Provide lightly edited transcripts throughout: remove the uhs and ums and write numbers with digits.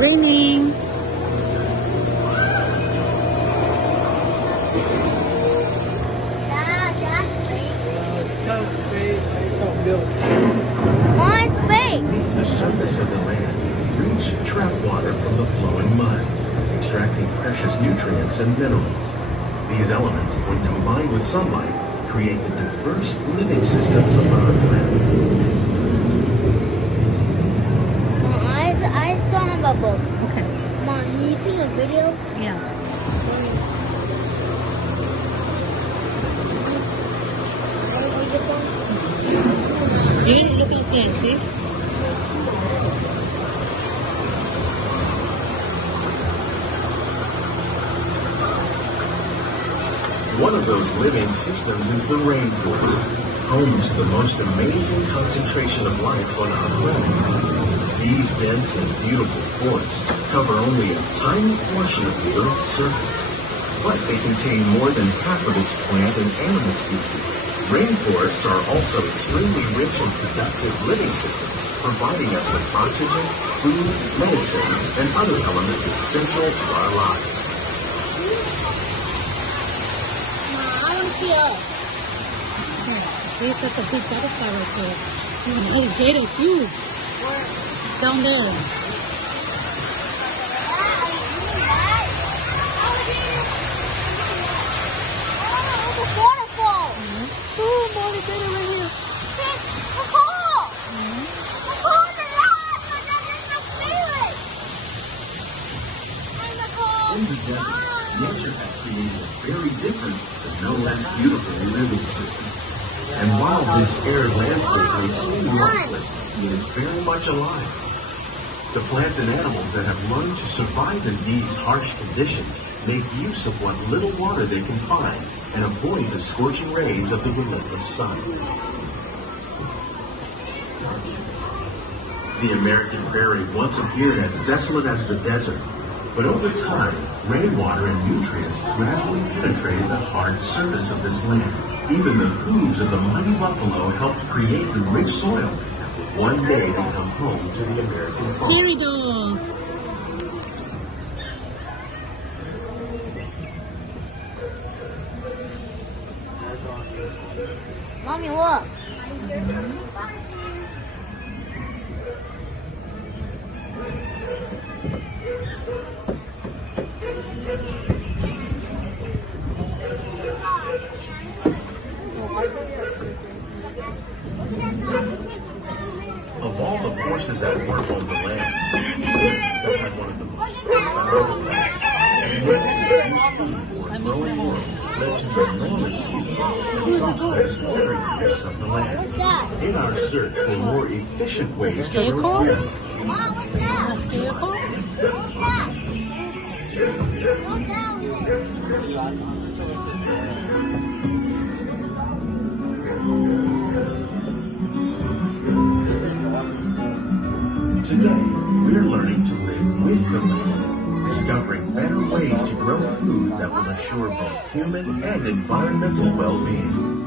raining. It's fake. Beneath the surface of the land, roots trap water from the flowing mud, extracting precious nutrients and minerals. These elements, when combined with sunlight, create the diverse living systems of our planet. I saw him a book. Okay. Mom, you take a video? Yeah. You didn't look at the plane, see? One of those living systems is the rainforest, home to the most amazing concentration of life on our planet. These dense and beautiful forests cover only a tiny portion of the Earth's surface, but they contain more than half of its plant and animal species. Rainforests are also extremely rich and productive living systems, providing us with oxygen, food, medicine, and other elements essential to our lives. I don't see us. See, that's a big butterfly right there. Alligator, it's huge. Down there. In the desert, nature has created a very different but no less beautiful living system. And while this arid landscape may seem lifeless, it is very much alive. The plants and animals that have learned to survive in these harsh conditions make use of what little water they can find and avoid the scorching rays of the relentless sun. The American prairie once appeared as desolate as the desert, but over time, rainwater and nutrients gradually penetrated the hard surface of this land. Even the hooves of the mighty buffalo helped create the rich soil that would one day become home to the American farm. Prairie dog. Mommy, look. Of all the forces at work on the land, humans that had one of the most profound effects and yet to produce food for a growing world led to enormous use and sometimes very use of the land. In our search for more efficient ways to grow food, today, we're learning to live with the land, discovering better ways to grow food that will assure both human and environmental well-being.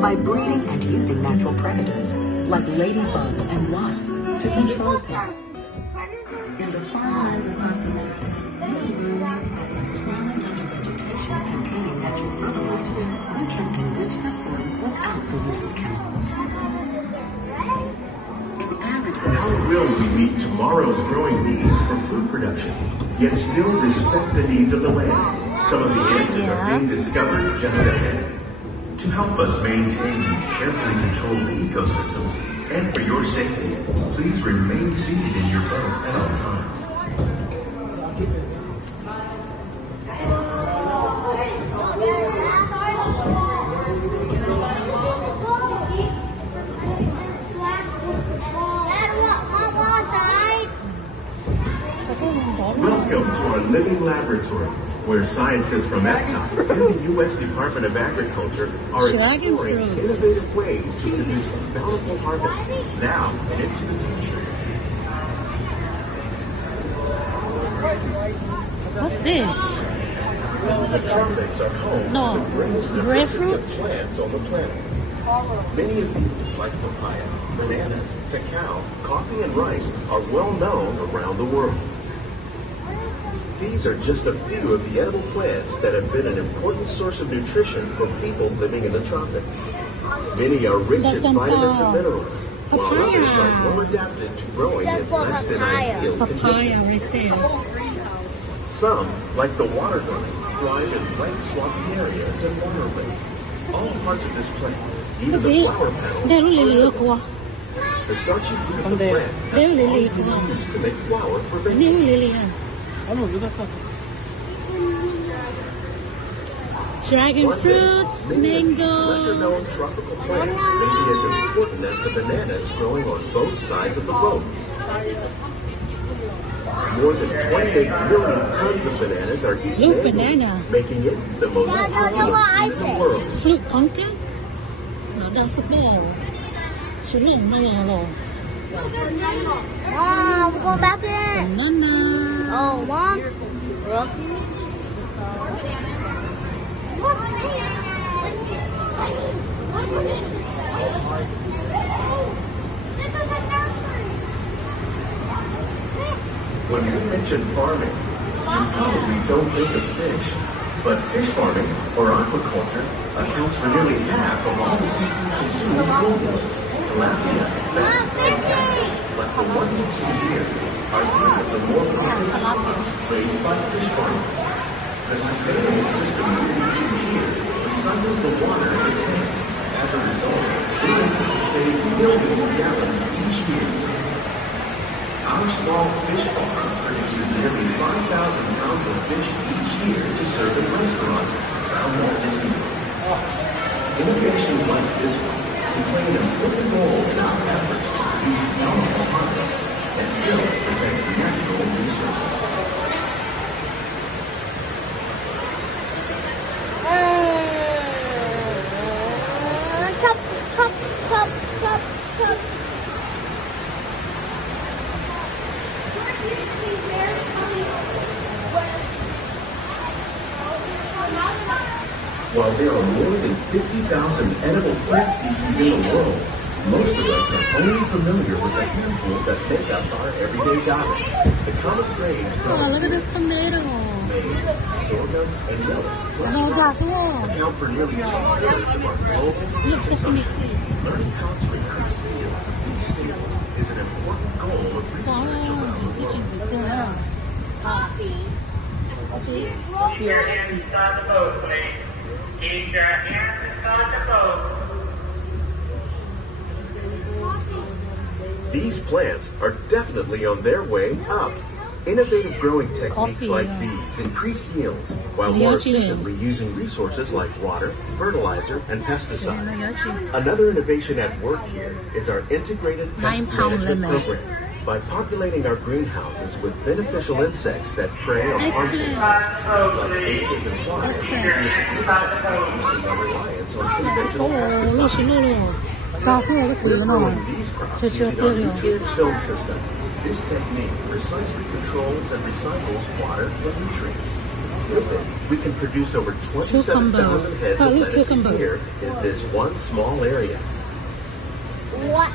By breeding and using natural predators, like ladybugs and wasps, to control pests. In the farmlands across America, we learn that by planting under vegetation containing natural fertilizers, we can enrich the soil without the use of chemicals. How will we meet tomorrow's growing needs for food production, yet still respect the needs of the land? Some of the answers are being discovered just ahead. To help us maintain these carefully controlled ecosystems, and for your safety, please remain seated in your boat at all times. our living laboratory, where scientists from EPCOT and the U.S. Department of Agriculture are exploring innovative ways to produce bountiful harvests now and into the future. What's this? The tropics are home to the greatest grapefruit? diversity of plants on the planet. Many of these, like papaya, bananas, cacao, coffee, and rice, are well known around the world. These are just a few of the edible plants that have been an important source of nutrition for people living in the tropics. Many are rich in vitamins and minerals, while others are more adapted to growing in less than ideal Papaya conditions. right there. Some, like the water lily, thrive in wet, swampy areas and waterways. All parts of this plant, even the flower petals, They're really are little. edible. The starchy root of the plant They're has really long been used to make flour for They're baking. really Dragon One day, fruits, many of these mango. lesser-known tropical plants may be as important as the bananas growing on both sides of the globe. More than 28 million tons of bananas are eaten Look, annually, banana. making it the most popular fruit in the world. Fruit pumpkin? No, that's a ball. Banana. Mom, we're going back in. Banana. Oh, Mom. Look. When you mention farming, you probably don't think of fish. But fish farming, or aquaculture, accounts for nearly half of all the seafood consumed globally. Tilapia, bass, and catfish, like the ones you see here, are two of the more popular crops raised by fish farmers. The sustainable system you see here recycles the water in the tanks. As a result, we are able to save millions of gallons each year. Our small fish farm produces nearly 5,000 pounds of fish each year to serve in restaurants around Walt Disney World. Innovations like this one can play an important role in our efforts to produce bountiful harvests and still protect natural resources. Cup, cup, cup, cup, cup. While there are more than 50,000 edible plant species in the world, most of us are only familiar with a handful that make up our everyday diet. The common phrase Oh, look at this tomato. maize, sorghum, and millet, plus No, rice, that's all. account for nearly 2/3 of our global food Look, sesame consumption. seeds. Learning how to increase yields of these staples is an important goal of research around the world. Keep your hands inside the boat, please. Keep your hands inside the boat. These plants are definitely on their way up. Innovative growing techniques Coffee, like yeah. these increase yields while more Yoshi. efficiently using resources like water, fertilizer, and pesticides. Another innovation at work here is our integrated pest 9-pound management lemon. program. By populating our greenhouses with beneficial insects that prey on harmful pests like aphids and flies, we reducing our reliance on conventional pesticides. We're growing these crops using our nutrient film system. This technique precisely controls and recycles water and nutrients. With it, we can produce over 27,000 heads of lettuce a year in this one small area. What?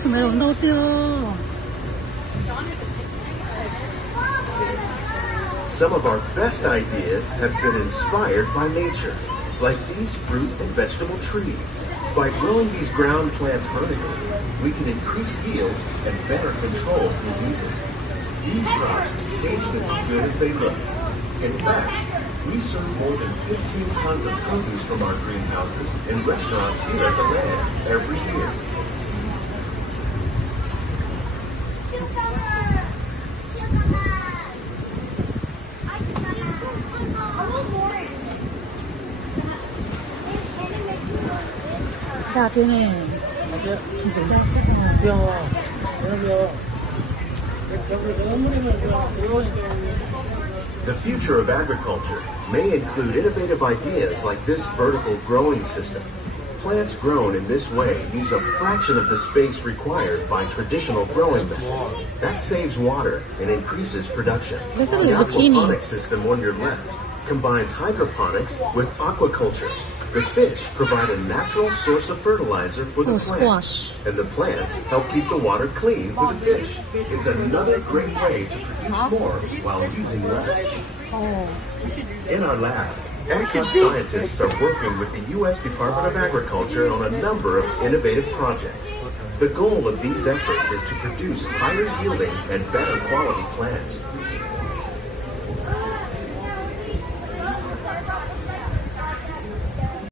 토마토 넣으세요. Some of our best ideas have been inspired by nature, like these fruit and vegetable trees. By growing these ground plants vertically, we can increase yields and better control diseases. These crops taste as good as they look. In fact, we serve more than 15 tons of produce from our greenhouses in restaurants here at the land every year. 자, 되네. The future of agriculture may include innovative ideas like this vertical growing system. Plants grown in this way use a fraction of the space required by traditional growing methods. That saves water and increases production. Look at The the zucchini. aquaponics system on your left combines hydroponics with aquaculture. The fish provide a natural source of fertilizer for the Oh, plants, squash. and the plants help keep the water clean for the fish. It's another great way to produce more while using less. Oh. In our lab, expert scientists are working with the U.S. Department of Agriculture on a number of innovative projects. The goal of these efforts is to produce higher yielding and better quality plants.